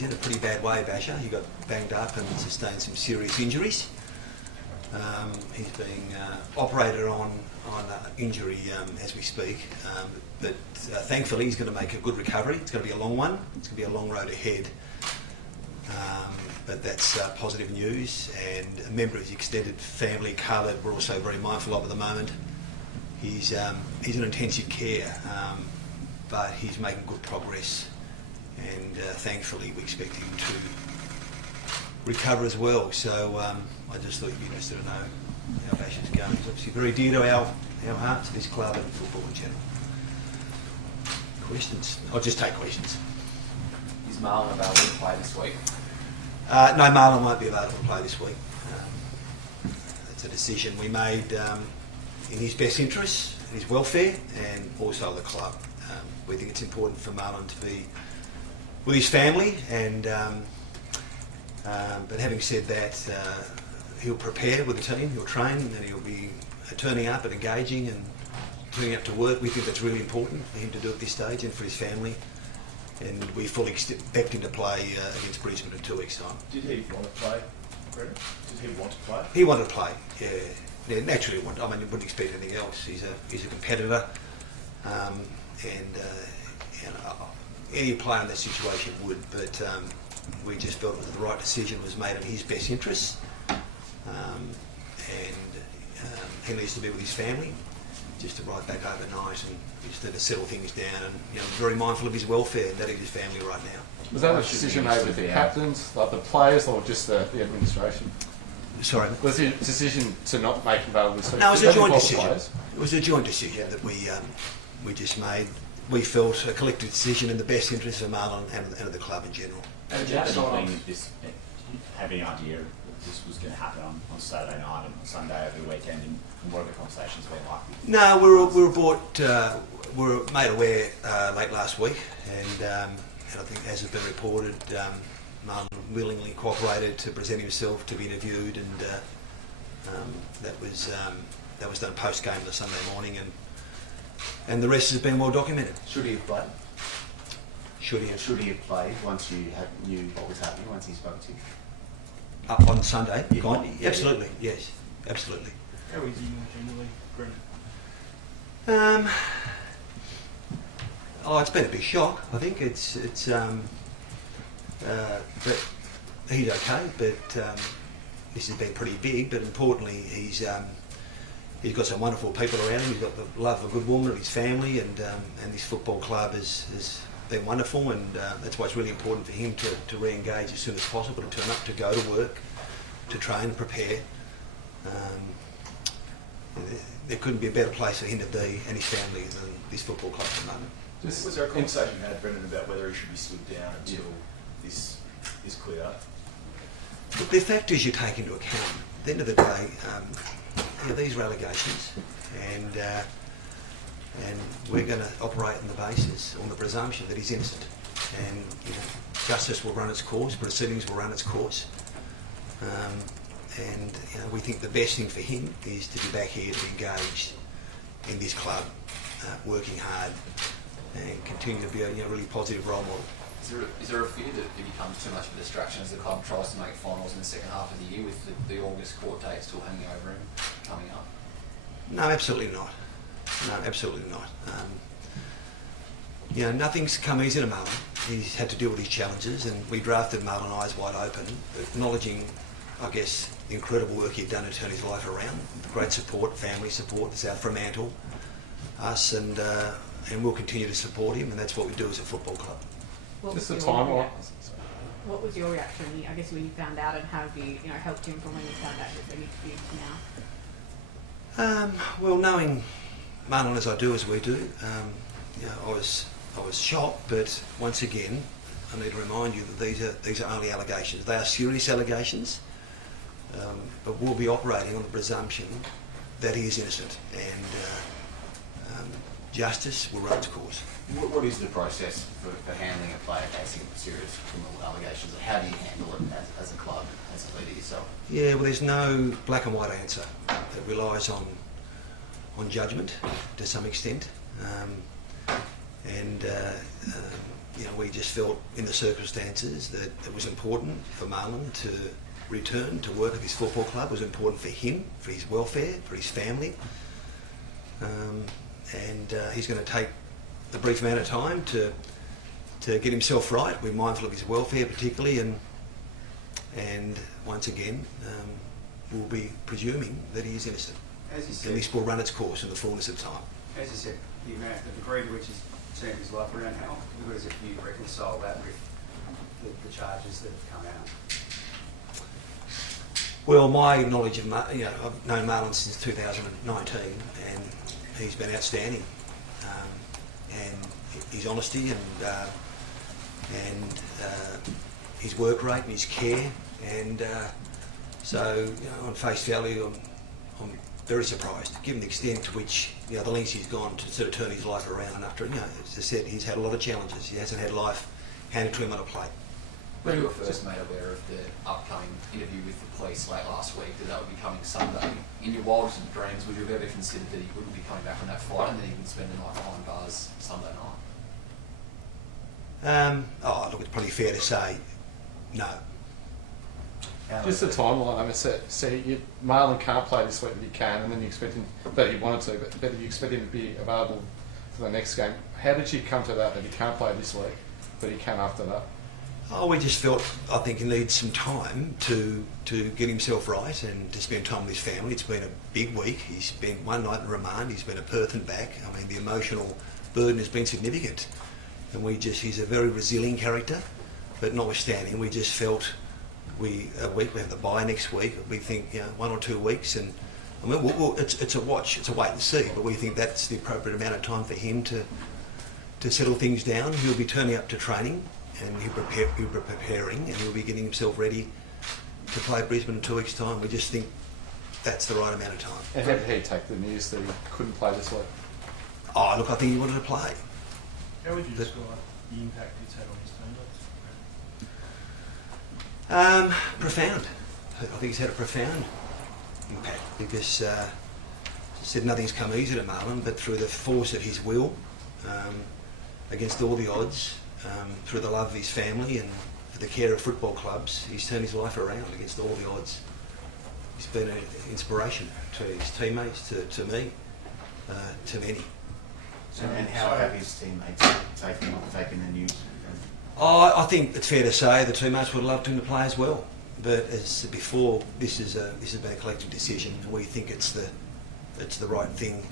he's in a pretty bad way, Basher. He got banged up and sustained some serious injuries. He's being operated on injury as we speak, but thankfully he's going to make a good recovery. It's going to be a long one. It's going to be a long road ahead, but that's positive news. And a member of his extended family, Khaled, we're also very mindful of at the moment. He's in intensive care, but he's making good progress, and thankfully we expect him to recover as well. So I just thought you'd be interested to know how Basher's going. He's obviously very dear to our hearts, this club and football in general. Questions? I'll just take questions. Is Marlon available to play this week? No, Marlon won't be available to play this week. It's a decision we made in his best interests, his welfare, and also the club. We think it's important for Marlon to be with his family, and but having said that, he'll prepare with the team, he'll train, and he'll be turning up and engaging and turning up to work. We think that's really important for him to do at this stage and for his family, and we fully expect him to play against Brisbane in 2 weeks' time. Did he want to play, Brendon? Did he want to play? He wanted to play, yeah, naturally. I mean, you wouldn't expect anything else. He's a competitor, and any player in that situation would, but we just felt it was the right decision was made in his best interests, and he needs to be with his family, just to ride back overnight and just to settle things down, and very mindful of his welfare. That is his family right now. Was that a decision made with the captains, like the players, or just the administration? Sorry? Was it a decision to not make him available this week? No, it was a joint decision. It was a joint decision that we just made. We felt a collective decision in the best interest of Marlon and of the club in general. And did you have any idea that this was going to happen on Saturday night and Sunday over the weekend, and what are the conversations been like? No, we were made aware late last week, and I think, as has been reported, Marlon willingly cooperated to present himself to be interviewed, and that was done post game the Sunday morning, and the rest has been well documented. Should he have played? Should he have played once you knew what was happening, once he spoke to you? On Sunday? Yeah. Absolutely, yes, absolutely. How is he more generally, Brendon? It's been a big shock. I think but he's okay. But this has been pretty big. But importantly, he's got some wonderful people around him. He's got the love of a good woman, of his family, and this football club has been wonderful. And that's why it's really important for him to re-engage as soon as possible, to turn up, to go to work, to train, prepare. There couldn't be a better place for him to be and his family than this football club at the moment. Was there a conversation you had, Brendon, about whether he should be stood down until this is cleared up? Look, the factors you take into account. At the end of the day, these are allegations, and we're going to operate on the basis, on the presumption that he's innocent, and justice will run its course, proceedings will run its course, and we think the best thing for him is to be back here to engage in this club, working hard, and continue to be a really positive role model. Is there a fear that it becomes too much of a distraction as the club tries to make finals in the second half of the year, with the August court date still hanging over him coming up? No, absolutely not. No, absolutely not. Nothing's come easy to Marlon. He's had to deal with his challenges, and we drafted Marlon eyes wide open, acknowledging, I guess, the incredible work he'd done to turn his life around. Great support, family support, the South Fremantle, us, and we'll continue to support him, and that's what we do as a football club. What was your reaction, I guess, when you found out, and how have you, helped him from when you found out that he interviewed now? Well, knowing Marlon as I do, as we do, I was shocked, but once again, I need to remind you that these are only allegations. They are serious allegations, but we'll be operating on the presumption that he is innocent, and justice will run its course. What is the process for handling a player facing serious criminal allegations? How do you handle it as a club, as a leader yourself? Yeah, well, there's no black and white answer. It relies on judgment to some extent, we just felt in the circumstances that it was important for Marlion to return to work at his football club. It was important for him, for his welfare, for his family. And he's going to take a brief amount of time to get himself right. We're mindful of his welfare particularly, and once again, we'll be presuming that he is innocent. As you And this said, will run its course in the fullness of time. as you said, the degree to which he's turned his life around, how good is it for you to reconcile that with the charges that have come out? Well, my knowledge of I've known Marlion since 2019, and he's been outstanding. And his honesty and his work rate and his care, and so on face value, I'm very surprised, given the extent to which the lengths he's gone to sort of turn his life around. After as I said, he's had a lot of challenges. He hasn't had life handed to him on a plate. When you were first made aware of the upcoming interview with the police late last week, that would be coming Sunday, in your wildest of dreams, would you have ever considered that he wouldn't be coming back from that fight and that he would spend the night behind bars Sunday night? Look, it's probably fair to say no. Just the timeline. I mean, so Marlion can't play this week, but he can, and then you expect him, but he wanted to, but you expect him to be available for the next game. How did you come to that he can't play this week, but he can after that? Oh, we just felt, I think he needs some time to get himself right and to spend time with his family. It's been a big week. He's spent one night in remand. He's been at Perth and back. I mean, the emotional burden has been significant. And he's a very resilient character, but notwithstanding, we just felt we have the bye next week. We think 1 or 2 weeks, and I mean, it's a wait and see. But we think that's the appropriate amount of time for him to settle things down. He'll be turning up to training, and he'll be preparing, and he'll be getting himself ready to play Brisbane in 2 weeks' time. We just think that's the right amount of time. And how did he take the news that he couldn't play this week? Oh, look, I think he wanted to play. How would you describe the impact it's had on his teammates? Profound. I think he's had a profound impact because, as I said, nothing's come easy to Marlion, but through the force of his will, against all the odds, through the love of his family and the care of football clubs, he's turned his life around against all the odds. He's been an inspiration to his teammates, to me, to many. And how have his teammates taken the news? Oh, I think it's fair to say the teammates would love him to play as well. But as before, this has been a collective decision. We think it's the right thing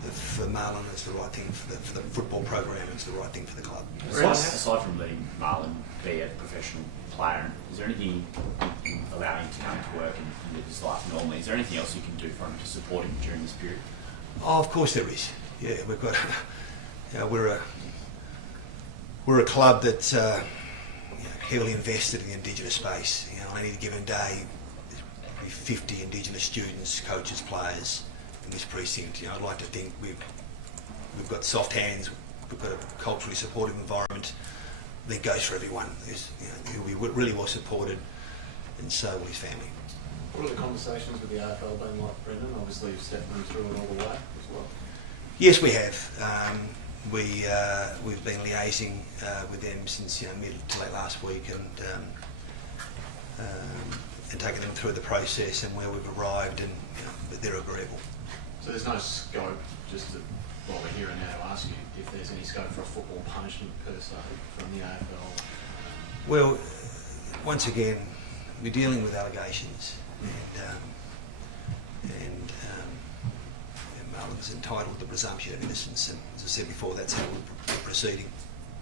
for Marlion. It's the right thing for the football program. It's the right thing for the club. Aside from letting Marlion be a professional player, is there anything allowing him to come to work and live his life normally? Is there anything else you can do for him to support him during this period? Oh, of course there is. Yeah, we've got. We're a club that's heavily invested in the Indigenous space. On any given day, there'll be 50 Indigenous students, coaches, players in this precinct. I'd like to think we've got soft hands. We've got a culturally supportive environment that goes for everyone. He'll be really well supported, and so will his family. What are the conversations with the AFL been like, Brendon? Obviously, you've stepped them through it all the way as well. Yes, we have. We've been liaising with them since mid to late last week, and taking them through the process and where we've arrived, and they're agreeable. So there's no scope, while we're here and now, to ask you if there's any scope for a football punishment per se from the AFL. Well, once again, we're dealing with allegations, and Marlion's entitled to the presumption of innocence, and as I said before, that's how we're proceeding.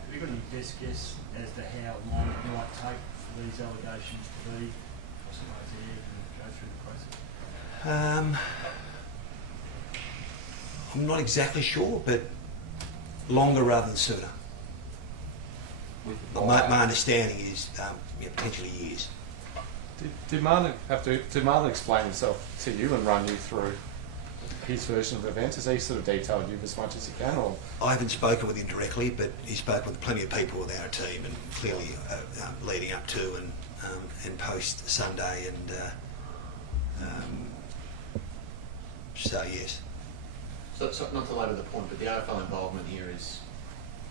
Have you got any best guess as to how long it might take for these allegations to be, I suppose, aired and go through the process? I'm not exactly sure, but longer rather than sooner. My understanding is potentially years. Did Marlion explain himself to you and run you through his version of events? Has he sort of detailed you as much as he can, or? I haven't spoken with him directly, but he spoke with plenty of people with our team, and clearly leading up to and post Sunday, and so yes. So not to labour the point, but the AFL involvement here is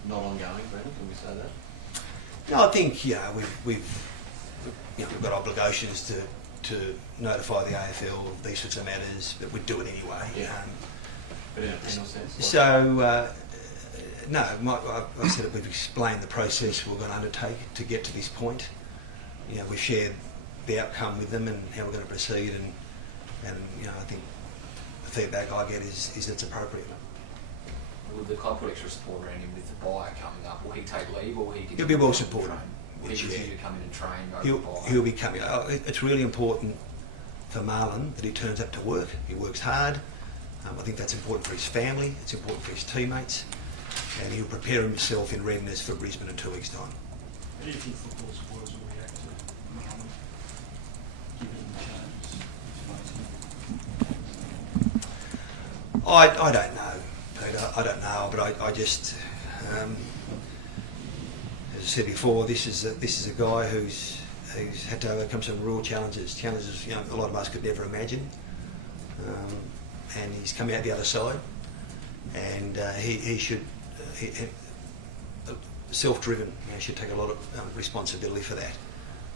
not ongoing, Brendon? Can we say that? No, I think we've got obligations to notify the AFL of these sorts of matters, but we'd do it anyway. Yeah. But in a penal sense. So no, I said that we've explained the process we're going to undertake to get to this point. We've shared the outcome with them and how we're going to proceed, and I think the feedback I get is it's appropriate. Will the club put extra support around him with the buyer coming up? Will he take leave, or will he? He'll be well supported. Will he continue to come in and train over the buyer? He'll be coming. It's really important for Marlon that he turns up to work. He works hard. I think that's important for his family. It's important for his teammates, and he'll prepare himself in readiness for Brisbane in 2 weeks' time. How do you think football supporters will react to Marlon, given the changes he's facing? I don't know, Peter. I don't know, but I just, as I said before, this is a guy who's had to overcome some real challenges a lot of us could never imagine, and he's come out the other side, and he should. Self-driven, should take a lot of responsibility for that.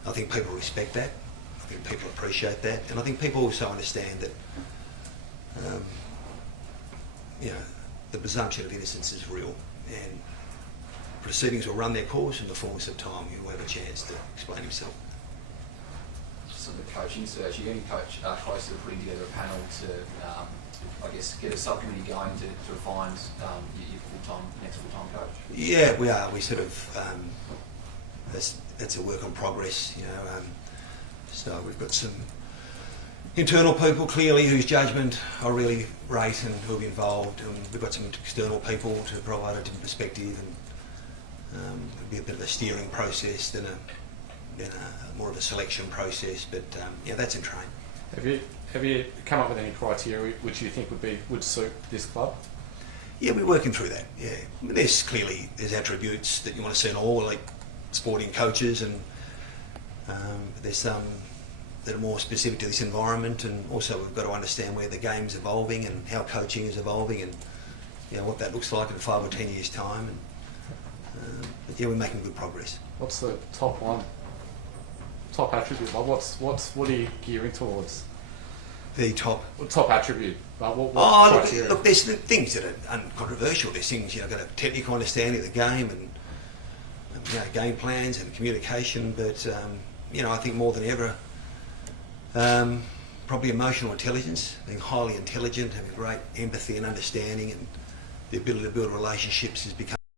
I think people respect that. I think people appreciate that, and I think people also understand that the presumption of innocence is real, and proceedings will run their course in the fullness of time. He'll have a chance to explain himself. Just on the coaching search, you're getting close to putting together a panel to, I guess, get a subcommittee going to find your next full-time coach. Yeah, we are. We sort of that's a work in progress. So we've got some internal people clearly whose judgment I really rate and who'll be involved, and we've got some external people to provide a different perspective, and it'll be a bit of a steering process than a more of a selection process. But that's in train. Have you come up with any criteria which you think would suit this club? Yeah, we're working through that. Yeah, there's attributes that you want to see in all like sporting coaches, and there's some that are more specific to this environment, and also we've got to understand where the game's evolving and how coaching is evolving, and what that looks like in 5 or 10 years' time. And but we're making good progress. What's the top attribute? Like what are you gearing towards? The top attribute. What look, there's things that are uncontroversial. There's things, got a technical understanding of the game and game plans and communication. But I think more than ever, probably emotional intelligence, being highly intelligent, having great empathy and understanding, and the ability to build relationships has become